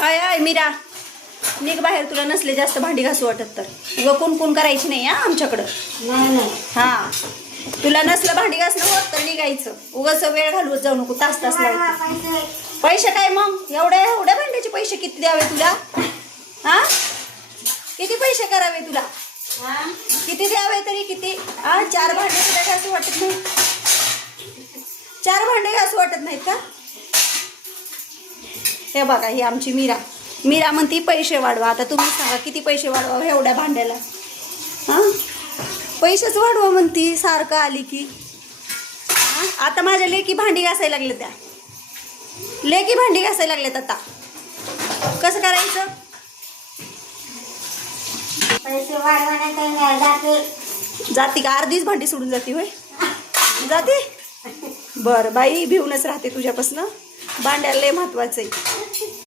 I I Mira, निघ बाहेर, तुला नसले जास्त भांडी घासू वाटत तर. उगा कुण करायची नाही हा आमच्याकडं. नाही नाही. हा, तुला नसलं भांडी घासणं होत तर निघायचं. उगाच वेळ घालवत जाऊ नको, तास तास लावते. पैसे काय मग? एवढ्या एवढ्या भांड्याचे पैसे किती द्यावे तुला? हा, किती पैसे करावे तुला? किती द्यावे तरी किती? हा, 4 भांडे तुला घासू वाटत नाही? 4 भांडे घासू वाटत नाहीत का? हे बघा, ही आमची मीरा म्हणती पैसे वाढवा. आता तुम्ही सांगा किती पैसे वाढवा एवढ्या भांड्याला? हा, पैसेच वाढवा म्हणती सारखं आली की. आता माझ्या लेकी भांडी घासायला लागले, त्या लेकी भांडी घासायला लागलेत. आता कसं करायचं? पैसे वाढवण्यात जाते. जाती का? अर्धीच भांडी सोडून जाते होय? जाते. बरं बाई, भिवूनच राहते तुझ्यापासनं. भांड्याला लय महत्वाचं आहे.